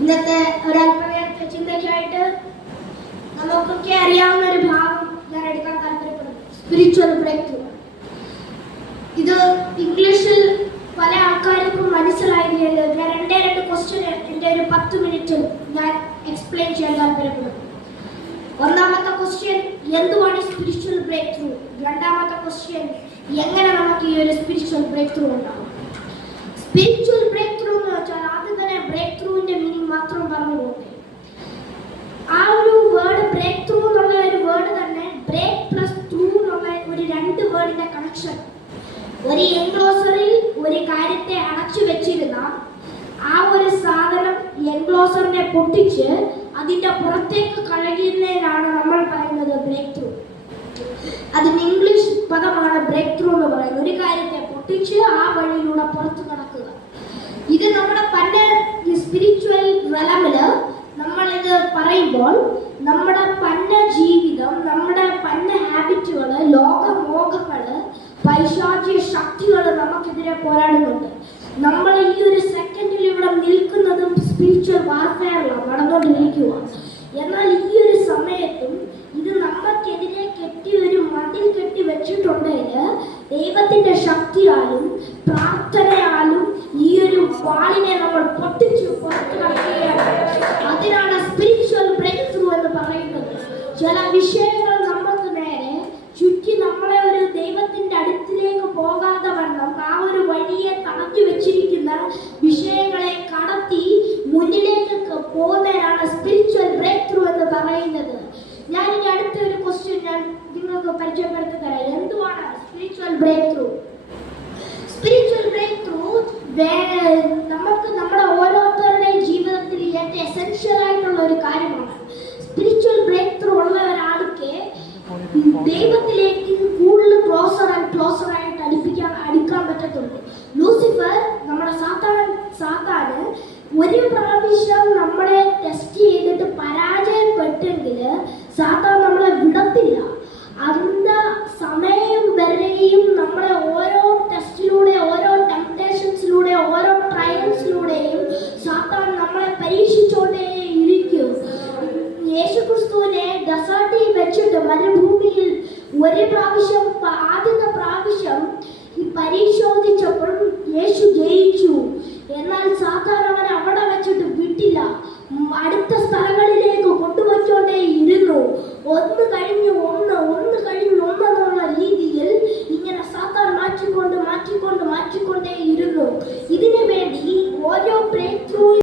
ഇന്നത്തെ ഒരല്പനേരത്തെ ചിന്തയ്ക്കായിട്ട് നമുക്കൊക്കെ അറിയാവുന്ന ഒരു ഭാഗം ഞാൻ എടുക്കാൻ താല്പര്യപ്പെടുന്നു. Spiritual breakthrough. ഇത് ഇംഗ്ലീഷിൽ പല ആൾക്കാർക്കും മനസ്സിലായില്ലല്ലോ. ഞാൻ രണ്ട് ക്വസ്റ്റ്യൻ എൻ്റെ ഒരു 10 മിനിറ്റ് ഞാൻ എക്സ്പ്ലെയിൻ ചെയ്യാൻ താല്പര്യപ്പെടുന്നു. ഒന്നാമത്തെ ക്വസ്റ്റ്യൻ, എന്തുവാണ് സ്പിരിച്വൽ ബ്രേക്ക് ത്രൂ? രണ്ടാമത്തെ ക്വസ്റ്റ്യൻ, എങ്ങനെ നമുക്ക് ഈ ഒരു സ്പിരിച്വൽ ബ്രേക്ക് ത്രൂ ഉണ്ടാവും? സ്പിരിച്വൽ ബ്രേക്ക് ത്രൂ എന്ന് വെച്ചാൽ ആദ്യം തന്നെ ബ്രേക്ക് ത്രൂവിന്റെ മീനിങ് മാത്രം പറഞ്ഞു പോകട്ടെ. ആ ഒരു വേർഡ് ബ്രേക്ക് ത്രൂ എന്നുള്ള ഒരു വേർഡ് തന്നെ ബ്രേക്ക് പ്ലസ് ത്രൂ എന്നുള്ള ഒരു 2 വേർഡിന്റെ കണക്ഷൻ. ഒരു എൻക്ലോസറിൽ ഒരു കാര്യത്തെ അടച്ചു വെച്ചിരുന്ന ആ ഒരു സാധനം എൻക്ലോസറിനെ പൊട്ടിച്ച് അതിന്റെ പുറത്തേക്ക് കളയുന്നതിനാണ് നമ്മൾ പറയുന്നത് ബ്രേക്ക് ത്രൂ. അതിന് ഇംഗ്ലീഷ് പദമാണ് ബ്രേക്ക് ത്രൂ എന്ന് പറയുന്നത്. ഒരു കാര്യത്തെ പൊട്ടിച്ച് ആ വഴിയിലൂടെ പുറത്തു കടക്കുക. ഇത് നമ്മുടെ പല സ്പിരിച്വൽ റലമില് നമ്മളിത് പറയുമ്പോൾ നമ്മുടെ പല ജീവിതം, നമ്മുടെ പല ഹാബിറ്റുകള്, ലോകമോഹങ്ങള്, പൈശാചിക ശക്തികൾ നമുക്കെതിരെ പോരാടുന്നുണ്ട്. നമ്മൾ ഈ ഒരു സെക്കൻഡിൽ ഇവിടെ നിൽക്കുന്നതും സ്പിരിച്വൽ വാർഫെയറിലാണ് നടന്നുകൊണ്ടിരിക്കുക. എന്നാൽ ഈ ഒരു സമയത്തും ഇത് നമുക്കെതിരെ ഒരു മതിൽ കെട്ടി വെച്ചിട്ടുണ്ടെങ്കിൽ ദൈവത്തിന്റെ ശക്തിയാലും പ്രാർത്ഥനയാലും ഈ ഒരു വാളിനെ നമ്മൾ പൊട്ടിച്ചു പുറത്തു കളയുകയാണ്. അതിനാണ് സ്പിരിച്വൽ ബ്രേക്ക് ത്രൂ എന്ന് പറയുന്നത്. ചില വിഷയങ്ങൾ നമുക്ക് നേരെ ചുറ്റി നമ്മളെ ഒരു ദൈവത്തിന്റെ അടുത്തിലേക്ക് പോകാതെ വണ്ണം ആ ഒരു വഴിയെ തടഞ്ഞു വെച്ചിരിക്കുന്ന വിഷയങ്ങളെ കടത്തി മുന്നിലേക്ക് പോകുന്നതിനാണ് സ്പിരിച്വൽ ബ്രേക്ക് ത്രൂ എന്ന് പറയുന്നത്. ഞാൻ ഇനി അടുത്ത ഒരു ക്വസ്റ്റ്യൻ ഞാൻ നിങ്ങൾക്ക് പരിചയപ്പെടുത്തി തരാം. എന്തുവാണ് spiritual breakthrough? Spiritual breakthrough നമുക്ക് നമ്മുടെ ഓരോരുത്തരുടെയും ജീവിതത്തിൽ ഏറ്റവും എസെൻഷ്യൽ ആയിട്ടുള്ള ഒരു കാര്യമാണ്. സ്പിരിച്വൽ ബ്രേക്ക് ത്രൂ ഉള്ള ഒരാൾക്ക് ദൈവത്തിലേക്ക് കൂടുതൽ ക്ലോസർ ആയിട്ട് അടുക്കാൻ പറ്റത്തുള്ളൂ. ലൂസിഫർ, നമ്മുടെ സാത്താന് ഒരു പ്രാവശ്യം നമ്മളെ ടെസ്റ്റ് ചെയ്തിട്ട് പരാജയപ്പെട്ടെങ്കിൽ സാത്താൻ നമ്മളെ വിടത്തില്ല. അന്ത സമയം വരെയും നമ്മളെ ഓരോ ടെസ്റ്റിലൂടെ, ഓരോ ടെംപ്ടേഷൻസിലൂടെ, ഓരോ ട്രയൽസിലൂടെയും സാത്താൻ നമ്മളെ പരീക്ഷിച്ചോണ്ടേ ഇരിക്കും. യേശുക്രിസ്തുവിനെ ഡെസേർട്ടിൽ വെച്ചിട്ട് മരുഭൂമിയിൽ ഒരു പ്രാവശ്യം